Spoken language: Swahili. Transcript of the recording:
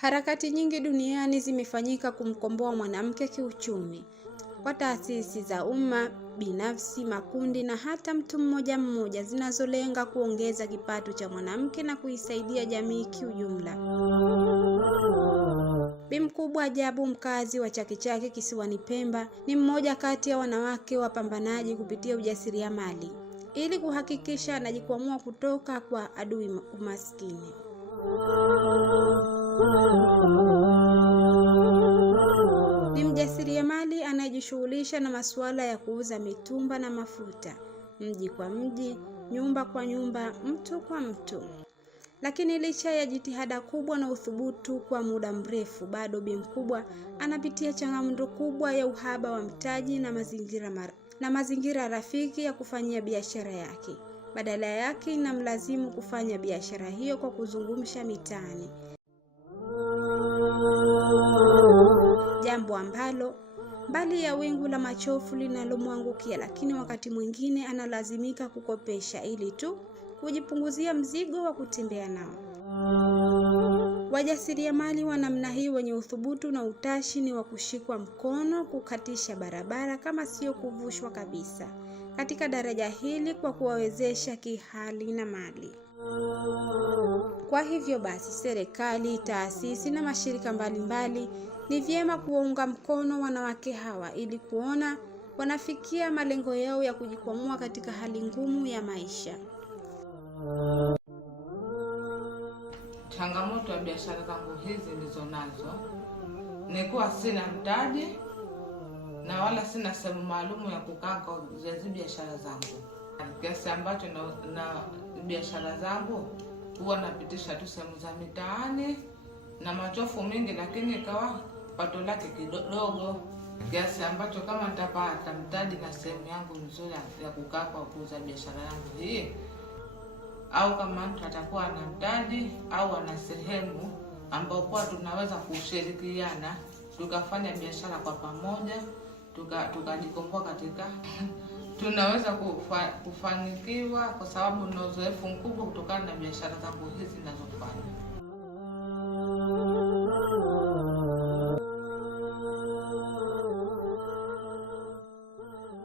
Harakati nyingi duniani zimefanyika kumkomboa mwanamke kiuchumi, kwa taasisi za umma, binafsi, makundi na hata mtu mmoja mmoja zinazolenga kuongeza kipato cha mwanamke na kuisaidia jamii kiujumla. Bi Mkubwa Ajabu, mkazi wa Chake Chake kisiwani Pemba, ni mmoja kati ya wanawake wapambanaji kupitia ujasiriamali ili kuhakikisha anajikwamua kutoka kwa adui umaskini. Ni mjasiriamali anayejishughulisha na masuala ya kuuza mitumba na mafuta, mji kwa mji, nyumba kwa nyumba, mtu kwa mtu. Lakini licha ya jitihada kubwa na uthubutu kwa muda mrefu, bado Bi Mkubwa anapitia changamoto kubwa ya uhaba wa mtaji na mazingira rafiki ya kufanyia biashara yake. Badala yake inamlazimu kufanya biashara hiyo kwa kuzungumsha mitaani, jambo ambalo mbali ya wingu la machofu linalomwangukia, lakini wakati mwingine analazimika kukopesha ili tu kujipunguzia mzigo wa kutembea nao. Wajasiriamali wa namna hii wenye uthubutu na utashi ni wa kushikwa mkono, kukatisha barabara kama sio kuvushwa kabisa katika daraja hili, kwa kuwawezesha kihali na mali. Kwa hivyo basi, serikali, taasisi na mashirika mbalimbali ni vyema kuwaunga mkono wanawake hawa ili kuona wanafikia malengo yao ya kujikwamua katika hali ngumu ya maisha. Changamoto ya biashara zangu hizi nilizonazo ni kuwa sina mtaji na wala sina sehemu maalumu ya kukaa kwa hizo biashara zangu, kiasi ambacho na biashara zangu huwa napitisha tu sehemu za mitaani na machofu mingi, lakini ikawa pato lake kidogo, kiasi ambacho kama nitapata mtaji na sehemu yangu nzuri ya kukaa kwa kuuza biashara yangu hii, au kama mtu atakuwa na mtaji au ana sehemu ambao kwa tunaweza kushirikiana tukafanya biashara kwa pamoja, tukajikomboa katika tunaweza kufanikiwa, kwa sababu nina uzoefu mkubwa kutokana na biashara zangu hizi ninazofanya.